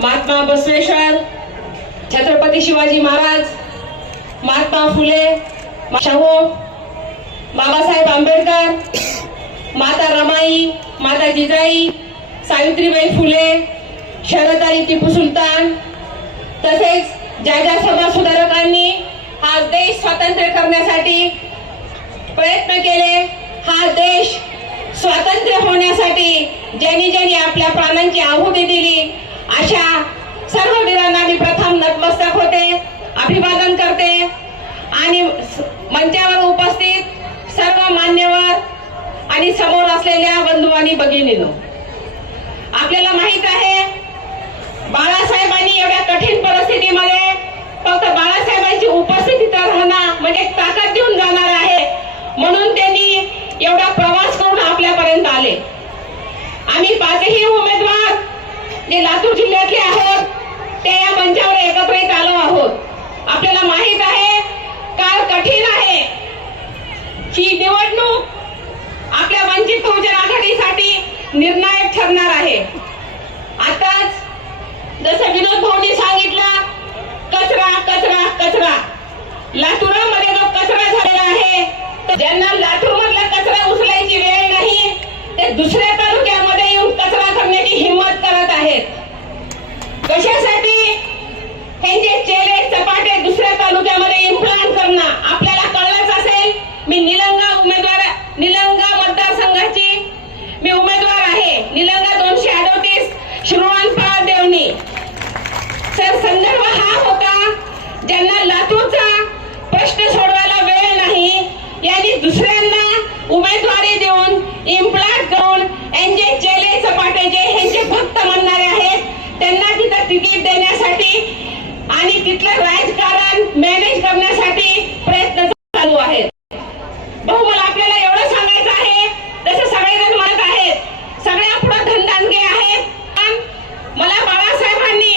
महात्मा बसवेश्वर छत्रपती शिवाजी महाराज महात्मा फुले शाहू बाबासाहेब आंबेडकर माता रमाई माता जिजाई सावित्रीबाई फुले शरदारी टिपू सुलतान तसेच ज्या ज्या समाज सुधारकांनी हा देश स्वातंत्र्य करण्यासाठी प्रयत्न केले हा देश स्वातंत्र्य होण्यासाठी ज्यांनी ज्यांनी आपल्या प्राणांची आहुती दिली अशा सर्व वीरांना मी प्रथम नतमस्तक होते अभिवादन करते. आणि मंचावर उपस्थित सर्व मान्यवर आणि समोर असलेल्या बंधू आणि भगिनीनो. आपल्याला माहीत आहे बाळासाहेबांनी एवढ्या कठीण परिस्थितीमध्ये फक्त बाळासाहेबांची उपस्थिती तर राहणं म्हणजे ताकद देऊन जाणार आहे म्हणून त्यांनी एवढा प्रवास करून आपल्यापर्यंत आले. आम्ही पाचही उमेदवार जे लातूर जिल्ह्यातले आहोत. ते या मंचावर येत आलो आहोत. आपल्याला माहीत आहे काळ कठीण आहे. ही निवडणूक आपल्या वंचित बहुजन आघाडीसाठी निर्णायक ठरणार आहे. आताच जसं विनोद भाऊंनी सांगितलं कचरा कचरा कचरा. लातूरामध्ये जो कचरा झालेला आहे तर ज्यांना लातूर मधला कचरा उचलायची वेळ नाही ते दुसऱ्या तालुक्यामध्ये येऊन कचरा करण्याची हिंमत करत आहेत कशासाठी हे जे चेले चपाटे दुसऱ्या तालुक्यामध्ये इम्प्लांट करणं आपल्याला कळलंच असेल मी निलंगा उमेदवार निलंगा मतदारसंघाची मी उमेदवार आहे निलंगा दोनशे अडोतीस श्रीमान देवणी सर संदर्भ हा होता ज्यांना लातूरचा प्रश्न सोडवायला वेळ नाही यांनी दुसऱ्यांना उमेदवारी देऊन इम्प्लांट करून यांचे चेले चपाटे जे ह्यांचे भक्त म्हणणारे आहेत त्यांना तिथं तिकीट देण्यासाठी आणि तिथलं राजकारण मॅनेज करण्यासाठी प्रयत्न चालू आहेत. भाऊ मला आपल्याला एवढं सांगायचं आहे जसं सगळेजण म्हणत आहेत सगळ्या पुढं धनदानगे आहेत. पण मला बाळासाहेबांनी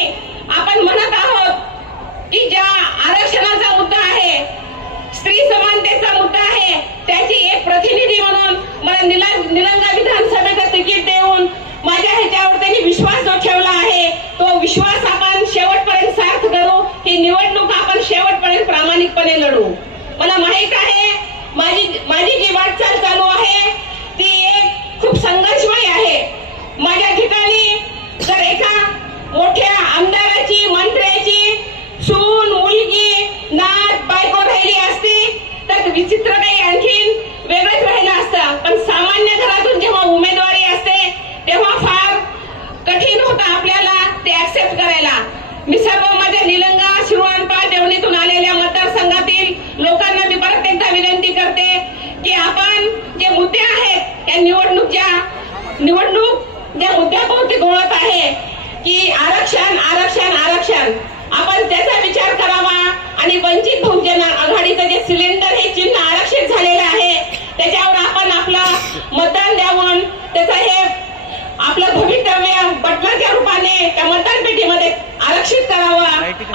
आपण म्हणत आहोत की ज्या आरक्षणाचा मुद्दा आहे स्त्री समानतेचा मुद्दा आहे त्याची एक प्रतिनिधी म्हणून मला निलंगा विधानसभेचं तिकीट देऊन माझ्या ह्याच्यावर त्यांनी विश्वास जो ठेवला आहे तो विश्वास आपण शेवटपर्यंत सार्थ करू ही निवडणूक आपण शेवटपर्यंत प्रामाणिकपणे लढू मला माहीत आहे माझी माझी जी वाटचाल चालू आहे ती एक खूप संघर्षमय आहे माझ्या ठिकाणी जर एका मोठ्या आमदाराची मंत्र्याची सून मुलगी नात बायको राहिली असती तर विचित्र काही आणखीन वेगळंच राहिलं असतं. पण सामान्य घरातून जेव्हा उमेदवार असते तेव्हा फार कठीण होतं आपल्याला ते ऍक्सेप्ट करायला मी सर्व माझ्या निलंगा शिरवानपाल देवणीतून आलेल्या मतदारसंघातील लोकांना मी परत एकदा विनंती करते की आपण जे मुद्दे आहेत या निवडणूक ज्या निवडणूक ज्या मुद्द्याभोवती गोळत आहे की आरक्षण आरक्षण आरक्षण आपण त्याचा विचार करावा आणि वंचित बहुजन आघाडीचं जे सिलेंडर हे चिन्ह आरक्षित झालेलं आहे त्याच्यावर आपण आपलं मतदान द्यावं त्याचं हे आपलं भवितव्य बटनाच्या रूपाने त्या मतदान पेटीमध्ये आरक्षित करावं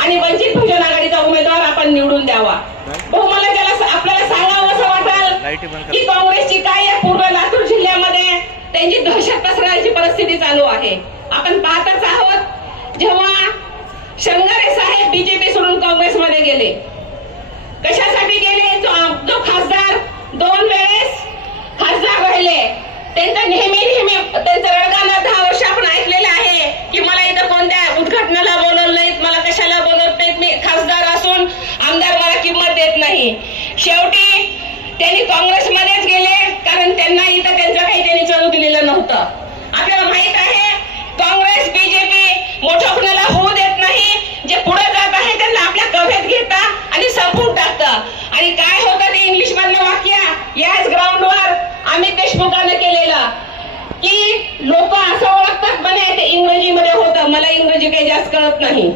आणि वंचित बहुजन आघाडीचा उमेदवार आपण निवडून द्यावा. भाऊ मला त्याला आपल्याला सांगावं असं वाटेल. की काँग्रेसची काय या पूर्व लातूर जिल्ह्यामध्ये त्यांची दहशत पसरण्याची परिस्थिती चालू आहे. आपण पाहतच आहोत जेव्हा शंगारे साहेब बीजेपी सोडून काँग्रेसमध्ये गेले. कशासाठी गेले? जो जो खासदार दोन वेळेस खासदार राहिले. त्यांनी काँग्रेसमध्येच गेले कारण त्यांना इथं त्यांचं काही त्यांनी चालू दिलेलं नव्हतं. आपल्याला माहीत आहे काँग्रेस बीजेपी मोठं कुणाला होऊ देत नाही. जे पुढे जात आहे त्यांना आपल्या कव्यात घेतात आणि संपवून टाकतं. आणि काय होतं ते इंग्लिश मधलं वाक्य? याच ग्राउंडवर अमित देशमुखानं केलेलं. की लोक असं ओळखतात म्हणे ते इंग्रजीमध्ये होतं. मला इंग्रजी काही जास्त कळत नाही.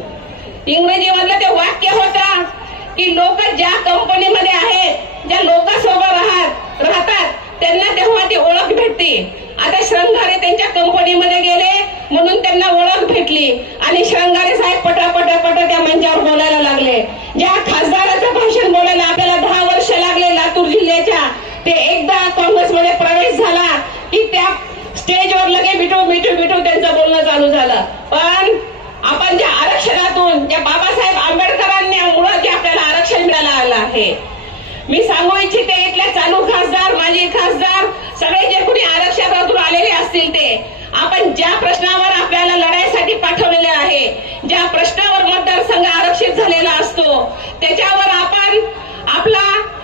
इंग्रजी मधलं ते वाक्य होतं की लोक ज्या कंपनीमध्ये आहेत ज्या लोकांसोबत राहत राहतात त्यांना तेव्हा ती ओळख भेटते. आता श्रंगारे त्यांच्या कंपनीमध्ये गेले म्हणून त्यांना ओळख भेटली. आणि श्रंगारे साहेब पटापटा पटा त्या मंचावर बोलायला लागले. ज्या खासदाराचं भाषण बोलायला आपल्याला दहा वर्ष लागले लातूर जिल्ह्याच्या ते एकदा काँग्रेसमध्ये प्रवेश झाला की त्या स्टेजवर लगे मिठू मिठू मिठू त्यांचं बोलणं चालू झालं. पण आपण आहे मी सांगू इच्छिते इथल्या चालू खासदार माजी खासदार सगळे जे कुणी आरक्षणातून आलेले असतील ते आपण ज्या प्रश्नावर आपल्याला लढाईसाठी पाठवलेले आहे ज्या प्रश्नावर मतदारसंघ आरक्षित झालेला असतो त्याच्यावर आपण आपला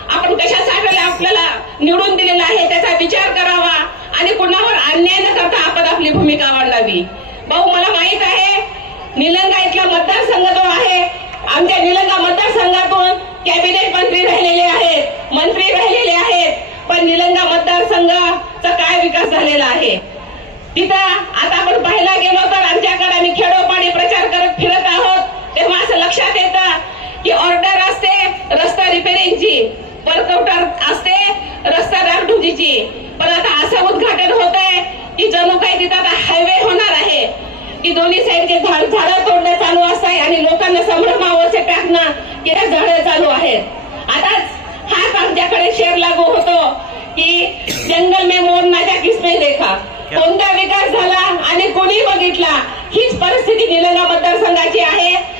आपण कशासाठी आपल्याला निवडून दिलेला आहे त्याचा विचार करावा आणि कुणावर अन्याय न करता आपण आपली भूमिका मांडावी भाऊ मला माहीत आहे निलंगा इथला मतदारसंघ जो आहे आमच्या निलंगा मतदारसंघात कॅबिनेट मंत्री राहिलेले आहेत मंत्री राहिलेले आहेत पण निलंगा मतदारसंघाचा काय विकास झालेला आहे? तिथं आता आपण पाहायला गेलो तर आमच्याकडे आम्ही खेडोपाडी प्रचार करत फिरत आहोत. तेव्हा असं लक्षात येतं की ऑर्डर असते रस्ता रिपेरिंगची परकवटर असते रस्ता डागडुजीची पण आता असं उद्घाटन होत आहे की जणू काही तिथं आता हायवे होणार आहे. की दोन्ही साईडचे झाड झाडं तोडणे चालू असतात आणि लोकांना संभ्रमावर असे टाकणं की झाडं चालू आहेत. आताच हाच आमच्याकडे शेर लागू जंगल में मोर माझ्या किसमे देखा? कोणता विकास झाला आणि कोणी बघितला? हीच परिस्थिती निलंगा मतदारसंघाची आहे.